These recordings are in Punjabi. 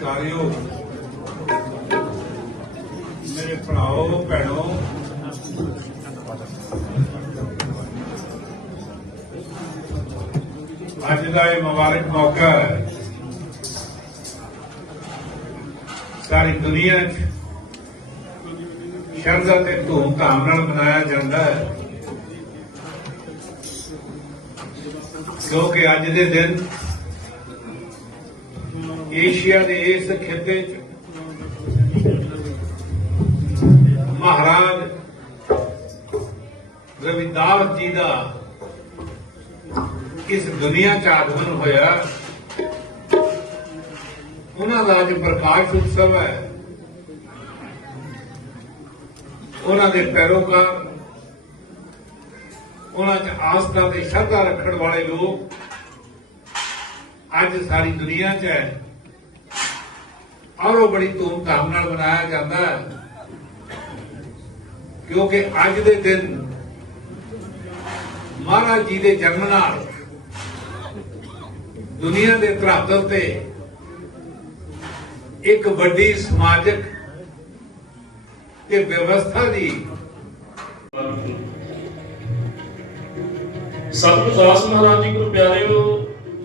ਸਾਰਿਓ ਮੇਰੇ ਭਰਾਓ, ਭੈਣੋ। ਅੱਜ ਦਾ ਇਹ ਮੁਬਾਰਕ ਮੌਕਾ ਹੈ। ਸਾਰੀ ਦੁਨੀਆ 'ਚ ਸ਼ਰਧਾ ਤੇ ਧੂਮ ਧਾਮ ਨਾਲ ਮਨਾਇਆ ਜਾਂਦਾ ਹੈ। ਕਿਉਂਕਿ ਅੱਜ ਦੇ ਦਿਨ ਏਸ਼ੀਆ ਦੇ ਇਸ ਖਿੱਤੇ 'ਚ। ਮਹਾਰਾਜ ਰਵਿਦਾਸ ਜੀ ਦਾ ਇਸ ਦੁਨੀਆ 'ਚ ਆਗਮਨ ਹੋਇਆ। ਉਹਨਾਂ ਦਾ ਅੱਜ ਪ੍ਰਕਾਸ਼ ਉਤਸਵ ਹੈ। ਉਹਨਾਂ ਦੇ ਪੈਰੋਕਾਰ, ਉਹਨਾਂ 'ਚ ਆਸਥਾ ਤੇ ਸ਼ਰਧਾ ਰੱਖਣ ਵਾਲੇ ਲੋਕ ਅੱਜ ਸਾਰੀ ਦੁਨੀਆ 'ਚ ਹੈ। ਔਰ ਉਹ ਬੜੀ ਧੂਮ ਧਾਮ ਨਾਲ ਮਨਾਇਆ ਜਾਂਦਾ ਹੈ। ਕਿਉਂਕਿ ਅੱਜ ਦੇ ਦਿਨ ਮਹਾਰਾਜ ਜੀ ਦੇ ਜਨਮ ਨਾਲ ਦੁਨੀਆ ਦੇ ਧਰਾਤਲ ਤੇ ਇੱਕ ਵੱਡੀ ਸਮਾਜਿਕ ਤੇ ਵਿਵਸਥਾ ਦੀ ਸਤਿਗੁਰੂ ਦਾਸ ਮਹਾਰਾਜ ਜੀ ਗੁਰੂ ਪਿਆਰਿਓ,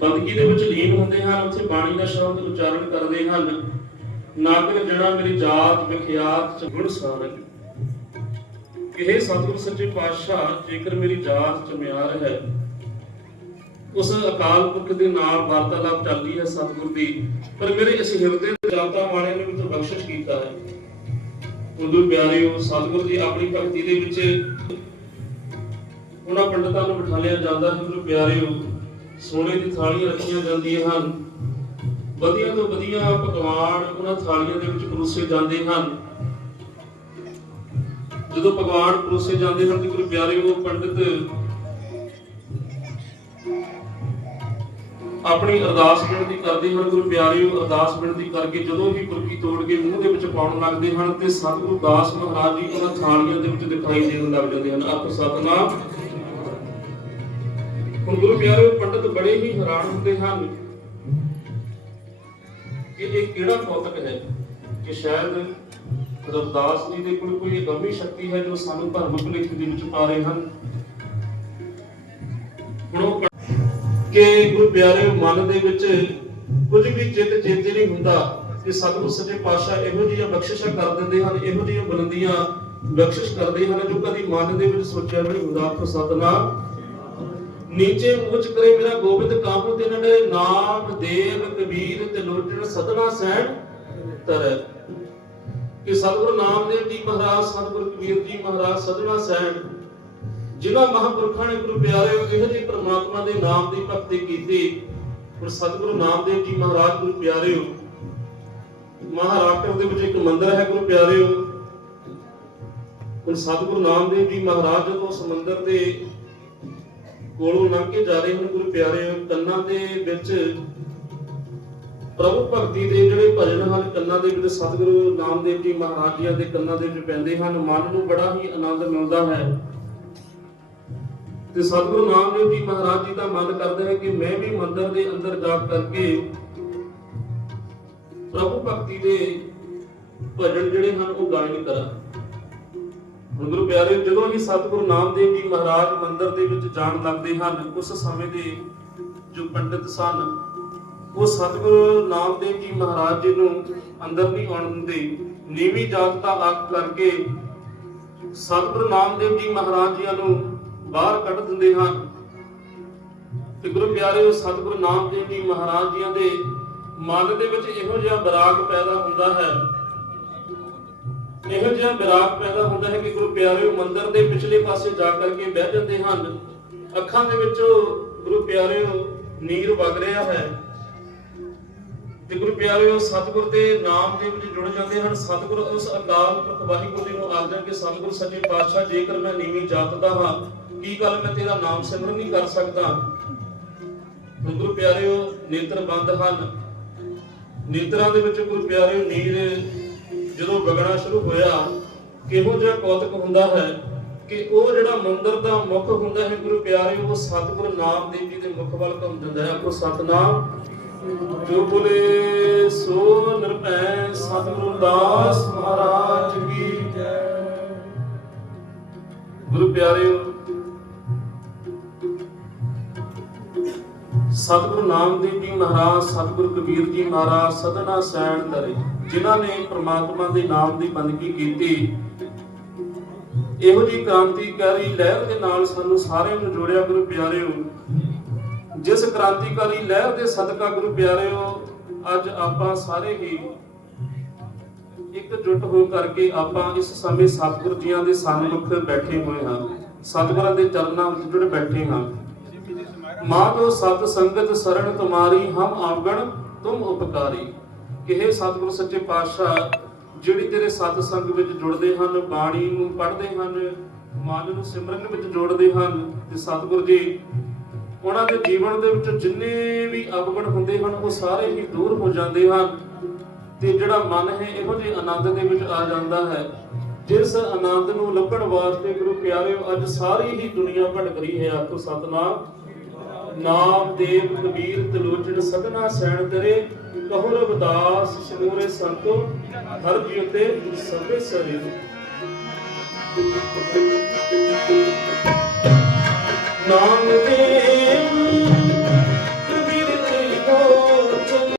ਬੰਦਗੀ ਦੇ ਵਿੱਚ ਲੀਨ ਹੁੰਦੇ ਹਨ, ਉੱਥੇ ਬਾਣੀ ਦਾ ਸ਼ਬਦ ਉਚਾਰਨ ਕਰਦੇ ਹਨ। ਨਾਗਰ ਜਣਾ ਮੇਰੀ ਜਾਤ ਵਿਖਿਆਤ ਚ ਗੁਣ ਸਾਰਗ ਇਹ ਸਤਿਗੁਰੂ ਸੱਚੇ ਪਾਤਸ਼ਾਹ ਜੇਕਰ ਮੇਰੀ ਜਾਤ ਚ ਮਿਆਰ ਹੈ, ਉਸ ਅਕਾਲ ਪੁਰਖ ਦੇ ਨਾਲ ਵਾਰਤਾਲਾਪ ਚੱਲਦੀ ਹੈ ਸਤਿਗੁਰ ਦੀ, ਪਰ ਮੇਰੇ ਇਸ ਹਿਰਦੇ ਦੇ ਜਾਤਾਂ ਵਾਲਿਆਂ ਨੇ ਮੈਨੂੰ ਬਖਸ਼ਿਸ਼ ਕੀਤਾ ਹੈ। ਗੁਰੂ ਪਿਆਰਿਓ, ਸਤਿਗੁਰ ਜੀ ਆਪਣੀ ਭਗਤੀ ਦੇ ਵਿੱਚ ਉਹਨਾਂ ਪੰਡਤਾਂ ਨੂੰ ਬਿਠਾਲਿਆ ਜਾਂਦਾ ਹੈ। ਗੁਰੂ ਪਿਆਰਿਓ, ਸੋਨੇ ਦੀ ਥਾਲੀਆਂ ਰੱਖੀਆਂ ਜਾਂਦੀਆਂ ਹਨ। ਵਧੀਆ ਤੋਂ ਵਧੀਆ ਪਕਵਾਨ ਉਹਨਾਂ ਥਾਲੀਆਂ ਦੇ ਵਿੱਚ ਪਰੋਸੇ ਜਾਂਦੇ ਹਨ। ਜਦੋਂ ਪਕਵਾਨ ਪਰੋਸੇ ਜਾਂਦੇ ਹਨ ਤੇ ਗੁਰੂ ਪਿਆਰਿਓ ਪੰਡਿਤ ਆਪਣੀ ਅਰਦਾਸ ਬੇਨਤੀ ਕਰਦੇ ਹਨ, ਗੁਰੂ ਪਿਆਰਿਓ ਅਰਦਾਸ ਬੇਨਤੀ ਕਰਕੇ ਜਦੋਂ ਹੀ ਕੁਰਕੀ ਤੋੜ ਕੇ ਮੂੰਹ ਦੇ ਵਿੱਚ ਪਾਉਣ ਲੱਗਦੇ ਹਨ ਤੇ ਸਤਿਗੁਰੂ ਦਾਸ ਮਹਾਰਾਜ ਜੀ ਉਹਨਾਂ ਥਾਲੀਆਂ ਦੇ ਵਿੱਚ ਦਿਖਾਈ ਦੇਣ ਲੱਗ ਜਾਂਦੇ ਹਨ। ਆਪ ਸਤਨਾਮ। ਗੁਰੂ ਪਿਆਰਿਓ ਪੰਡਤ ਬੜੇ ਹੀ ਹੈਰਾਨ ਹੁੰਦੇ ਹਨ। ਕਿ ਇਹ ਕਿਹੜਾ ਕੌਤਕ ਹੈ ਕਿ ਸ਼ਾਇਦ ਰਵਦਾਸ ਜੀ ਦੇ ਕੋਲ ਕੋਈ ਅਗੰਮੀ ਸ਼ਕਤੀ ਹੈ ਜੋ ਸਾਨੂੰ ਭਰਮ ਭੁਲੇਖ ਦੇ ਵਿੱਚ ਪਾ ਰਹੇ ਹਨ? ਹੁਣ ਉਹ ਕਿ ਗੁਰੂ ਪਿਆਰਿਓ ਮਨ ਦੇ ਵਿੱਚ ਕੁਝ ਵੀ ਚਿੱਤ ਚੇਤੇ ਨਹੀਂ ਹੁੰਦਾ, ਕਿ ਸਤਿਗੁਰ ਸੱਚੇ ਪਾਤਸ਼ਾਹ ਇਹੋ ਜਿਹੀਆਂ ਬਖਸ਼ਿਸ਼ਾਂ ਕਰ ਦਿੰਦੇ ਹਨ, ਇਹੋ ਜਿਹੀਆਂ ਬੁਲੰਦੀਆਂ ਬਖਸ਼ਿਸ਼ ਕਰਦੇ ਹਨ ਜੋ ਕਦੀ ਮਨ ਦੇ ਵਿੱਚ ਸੋਚਿਆ ਵੀ ਨਹੀਂ ਹੁੰਦਾ। ਸਤਨਾਮ। ਨੀਚੇ ਉੱਚ ਕਰੇ ਮੇਰਾ ਗੋਬਿੰਦ ਕਾਹੂ ਤੇ ਨੜੇ ਨਾਮ ਦੇਵ ਕਬੀਰ ਤੇ ਲੋਟਣ ਸਦਨਾ ਸੈਣ ਤਰ ਕਿ ਸਤਿਗੁਰੂ ਨਾਮਦੇਵ ਜੀ ਮਹਾਰਾਜ, ਸਤਿਗੁਰੂ ਕਬੀਰ ਜੀ ਮਹਾਰਾਜ ਸਦਨਾ ਸੈਣ ਜਿਨ੍ਹਾਂ ਮਹਾਂਪੁਰਖਾਂ ਨੇ ਗੁਰੂ ਪਿਆਰੇ ਇਹੋ ਜਿਹੇ ਪ੍ਰਮਾਤਮਾ ਦੇ ਨਾਮ ਦੀ ਭਗਤੀ ਕੀਤੀ ਹੁਣ ਸਤਿਗੁਰੂ ਨਾਮਦੇਵ ਜੀ ਮਹਾਰਾਜ ਗੁਰੂ ਪਿਆਰੇ ਮਹਾਰਾਸ਼ਟਰ ਦੇ ਵਿੱਚ ਇੱਕ ਮੰਦਿਰ ਹੈ ਗੁਰੂ ਪਿਆਰਿਓ। ਹੁਣ ਸਤਿਗੁਰੂ ਨਾਮਦੇਵ ਜੀ ਮਹਾਰਾਜ ਜਦੋਂ ਉਸ ਮੰਦਿਰ ਦੇ ਕੋਲੋਂ ਲੰਘ ਕੇ ਜਾ ਰਹੇ ਹਨ ਗੁਰੂ ਪਿਆਰੇ ਕੰਨਾਂ ਦੇ ਵਿੱਚ। ਪ੍ਰਭੂ ਭਗਤੀ ਦੇ ਜਿਹੜੇ ਭਜਨ ਹਨ, ਕੰਨਾਂ ਦੇ ਵਿੱਚ ਸਤਿਗੁਰੂ ਨਾਮਦੇਵ ਜੀ ਮਹਾਰਾਜ ਜੀ ਦੇ ਕੰਨਾਂ ਦੇ ਵਿੱਚ ਪੈਂਦੇ ਹਨ। ਮਨ ਨੂੰ ਬੜਾ ਹੀ ਆਨੰਦ ਮਿਲਦਾ ਹੈ। ਤੇ ਸਤਿਗੁਰੂ ਨਾਮਦੇਵ ਜੀ ਮਹਾਰਾਜ ਜੀ ਦਾ ਮਨ ਕਰਦਾ ਹੈ ਕਿ ਮੈਂ ਵੀ ਮੰਦਰ ਦੇ ਅੰਦਰ ਜਾ ਕਰਕੇ ਪ੍ਰਭੂ ਭਗਤੀ ਦੇ ਭਜਨ ਜਿਹੜੇ ਹਨ, ਉਹ ਗਾਇਨ ਕਰਾਂ। ਗੁਰੂ ਪਿਆਰੇ, ਜਦੋਂ ਹੀ ਸਤਿਗੁਰੂ ਨਾਮਦੇਵ ਜੀ ਮਹਾਰਾਜ ਮੰਦਰ ਦੇ ਵਿੱਚ ਜਾਣ ਲੱਗਦੇ ਹਨ, ਉਸ ਸਮੇਂ ਦੇ ਜੋ ਪੰਡਿਤ ਸਨ, ਉਹ ਸਤਿਗੁਰੂ ਨਾਮਦੇਵ ਜੀ ਮਹਾਰਾਜ ਜੀ ਨੂੰ ਅੰਦਰ ਨਹੀਂ ਆਉਣ ਦਿੰਦੇ। ਨੀਵੀਂ ਜਾਤ ਦਾ ਆਖ ਕਰਕੇ ਸਤਿਗੁਰੂ ਨਾਮਦੇਵ ਜੀ ਮਹਾਰਾਜ ਜੀ ਨੂੰ ਬਾਹਰ ਕੱਢ ਦਿੰਦੇ ਹਨ। ਤੇ ਗੁਰੂ ਪਿਆਰੇ ਸਤਿਗੁਰੂ ਨਾਮਦੇਵ ਜੀ ਮਹਾਰਾਜ ਜੀਆਂ ਦੇ ਮਨ ਦੇ ਵਿੱਚ ਇਹੋ ਜਿਹਾ ਬਰਾਗ ਪੈਦਾ ਹੁੰਦਾ ਹੈ ਇਹੋ ਜਿਹਾ ਵਿਰਾਗ ਪੈਦਾ ਹੁੰਦਾ ਹੈ ਕਿ ਗੁਰੂ ਪਿਆਰੇ ਮੰਦਿਰ ਦੇ ਪਿਛਲੇ ਪਾਸੇ ਜਾ ਕਰਕੇ ਬਹਿ ਜਾਂਦੇ ਹਨ। ਅੱਖਾਂ ਦੇ ਵਿੱਚੋਂ ਗੁਰੂ ਪਿਆਰੇ ਨੀਰ ਵਗ ਰਿਹਾ ਹੈ। ਤੇ ਗੁਰੂ ਪਿਆਰਿਓ ਸਤਿਗੁਰ ਦੇ ਨਾਮ ਦੇ ਵਿੱਚ ਜੁੜ ਜਾਂਦੇ ਹਨ। ਸਤਿਗੁਰ ਉਸ ਅਕਾਲ ਪੁਰਖ ਵਾਹਿਗੁਰੂ ਜੀ ਨੂੰ ਆਖਦੇ ਕਿ ਸਤਿਗੁਰ ਸੱਚੇ ਪਾਤਸ਼ਾਹ, ਜੇਕਰ ਮੈਂ ਨੀਵੀਂ ਜਾਤ ਦਾ ਹਾਂ, ਕੀ ਗੱਲ ਮੈਂ ਤੇਰਾ ਨਾਮ ਸਿਮਰਨ ਨਹੀਂ ਕਰ ਸਕਦਾ? ਗੁਰੂ ਪਿਆਰਿਓ ਨੇਤਰ ਬੰਦ ਹਨ। ਨੇਤਰਾਂ ਦੇ ਵਿੱਚ ਗੁਰੂ ਪਿਆਰਿਓ ਨੀਰ ਜਦੋਂ ਵਗਣਾ ਸ਼ੁਰੂ ਹੋਇਆ, ਕਿਹੋ ਜਿਹਾ ਕੌਤਕ ਹੁੰਦਾ ਹੈ ਕਿ ਉਹ ਜਿਹੜਾ ਮੰਦਰ ਦਾ ਮੁਖ ਹੁੰਦਾ ਹੈ ਗੁਰੂ ਪਿਆਰਿਓ ਉਹ ਸਤਿਗੁਰੂ ਨਾਮਦੇਵ ਜੀ ਦੇ ਮੁਖ ਵੱਲ ਘੁੰਮ ਜਾਂਦਾ ਹੈ। ਆਪੋ ਸਤਨਾਮ, ਜੋ ਬੋਲੇ, ਸੋ ਨਿਰਭੈ ਰਵਿਦਾਸ ਮਹਾਰਾਜ ਕੀ ਜੈ। ਗੁਰੂ ਪਿਆਰਿਓ ਸਤਿਗੁਰੂ ਨਾਮਦੇਵ ਜੀ ਮਹਾਰਾਜ, ਸਤਿਗੁਰੂ ਕਬੀਰ ਜੀ ਮਹਾਰਾਜ, ਸਦਨਾ ਸੈਣ ਕਰੇ ਜਿਨ੍ਹਾਂ ਨੇ ਪ੍ਰਮਾਤਮਾ ਦੇ ਨਾਮ ਦੀ ਬੰਦਗੀ ਕੀਤੀ। ਇਹੋ ਜੀ ਕ੍ਰਾਂਤੀਕਾਰੀ ਲਹਿਰ ਦੇ ਨਾਲ ਸਾਨੂੰ ਸਾਰਿਆਂ ਨੂੰ ਜੋੜਿਆ ਗੁਰੂ ਪਿਆਰਿਓ। ਜਿਸ ਕ੍ਰਾਂਤੀਕਾਰੀ ਲਹਿਰ ਦੇ ਸਦਕਾ ਗੁਰੂ ਪਿਆਰਿਓ, ਅੱਜ ਆਪਾਂ ਸਾਰੇ ਹੀ ਇਕਜੁੱਟ ਹੋ ਕਰਕੇ ਆਪਾਂ ਇਸ ਸਮੇਂ ਸਤਿਗੁਰੂ ਜੀਆਂ ਦੇ ਸਨਮੁਖ ਬੈਠੇ ਹੋਏ ਹਾਂ। ਸਤਿਗੁਰਾਂ ਦੇ ਚਰਨਾਂ ਵਿੱਚ ਜੁੜ ਬੈਠੇ ਹਾਂ। ਮਾਤੋ ਸਤ ਸੰਗਤ ਸਰਣ ਤੁਮਾਰੀ, ਹਮ ਆਵਗਣ, ਤੁਮ ਉਪਕਾਰੀ। ਕਿਹੇ ਸਤਿਗੁਰੂ ਸੱਚੇ ਪਾਤਸ਼ਾਹ ਜਿਹੜੀ ਤੇਰੇ ਸਤ ਸੰਗ ਵਿੱਚ ਜੁੜਦੇ ਹਨ, ਬਾਣੀ ਨੂੰ ਪੜ੍ਹਦੇ ਹਨ, ਮਨ ਨੂੰ ਸਿਮਰਨ ਵਿੱਚ ਜੋੜਦੇ ਹਨ ਤੇ ਸਤਿਗੁਰੂ ਜੀ, ਉਹਨਾਂ ਦੇ ਜੀਵਨ ਦੇ ਵਿੱਚ ਜਿੰਨੇ ਵੀ ਅਵਗੁਣ ਹੁੰਦੇ ਹਨ, ਉਹ ਸਾਰੇ ਹੀ ਦੂਰ ਹੋ ਜਾਂਦੇ ਹਨ ਤੇ ਜਿਹੜਾ ਮਨ ਹੈ, ਇਹੋ ਜਿਹੇ ਆਨੰਦ ਦੇ ਵਿੱਚ ਆ ਜਾਂਦਾ ਹੈ। ਜਿਸ ਆਨੰਦ ਨੂੰ ਲੱਭਣ ਵਾਸਤੇ ਗੁਰੂ ਪਿਆਰਿਓ, ਅੱਜ ਸਾਰੀ ਹੀ ਦੁਨੀਆ ਭਟਕ ਰਹੀ ਹੈ ਆਖੋ ਸਤਨਾਮ। ਨਾਮ ਦੇਵ ਕਬੀਰ ਤਲੋਚਨ ਸਦਨਾ ਸੈਣ ਤੇਰੇ, ਕਹੋ ਰਵਿਦਾਸ ਸ਼ਨੂਰੇ ਸੰਤੋ, ਹਰ ਜੀਉ ਸਭੇ ਸਰੇ। ਨਾਮ ਦੇਵ ਕਬੀਰ ਤਲੋਚਨ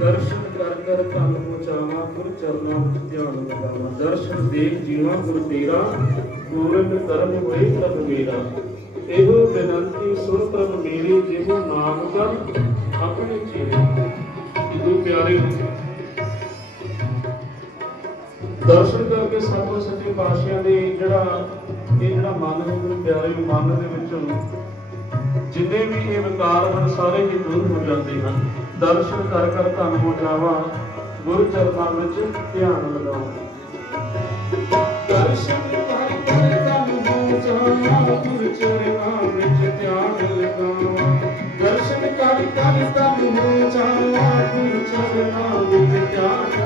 ਦਰਸ਼ਨ ਕਰ ਕਰ ਤਨ ਪਹੁੰਚਾਵਾ, ਗੁਰ ਚਰਨਾਂ ਵਿੱਚ ਧਿਆਨ ਲਗਾਵਾ। ਦਰਸ਼ਨ ਦੇਖ ਜੀਵਾ ਗੁਰ ਤੇਰਾ ਗੋਰਖ ਕਰਮ ਹੋਏ ਪ੍ਰਭ ਮੇਰਾ। ਇਹੋ ਬੇਨੰਤੀ, ਸੁਣ ਪ੍ਰਭ ਮੇਰੀ, ਜਿਹੋ ਨਾਮ ਕਰ ਆਪਣੇ ਚੇਰੇ ਗੁਰੂ ਪਿਆਰੇ ਦਰਸ਼ਨ ਕਰਕੇ ਸਤਿਗੁਰ ਸੱਚੇ ਪਾਤਸ਼ਾਹ ਦੇ ਜਿਹੜਾ, ਇਹ ਜਿਹੜਾ ਮਨ ਹੈ, ਗੁਰੂ ਪਿਆਰੇ ਮਨ ਦੇ ਵਿੱਚੋਂ ਜਿੰਨੇ ਵੀ ਇਹ ਵਿਕਾਰ ਹਨ, ਸਾਰੇ ਹੀ ਦੂਰ ਹੋ ਜਾਂਦੇ ਹਨ। ਦਰਸ਼ਨ ਕਰ ਕਰ ਧਨ ਹੋ ਜਾਵਾ। ਗੁਰੂ ਚਰਨਾਂ ਵਿੱਚ ਧਿਆਨ ਲਗਾਵਾ ਦਰਸ਼ਨ ਕਰ ਕਰ ਧਨ ਹੋ ਜਾਵਾ। ਗੁਰੂ ਚਰਨਾਂ ਵਿੱਚ ਧਿਆਨ ਲਗਾਵਾ ਦਰਸ਼ਨ ਕਰ ਕਰ ਧਨ ਹੋ ਜਾਵਾ। ਗੁਰੂ ਚਰਨਾਂ ਵਿੱਚ ਧਿਆਨ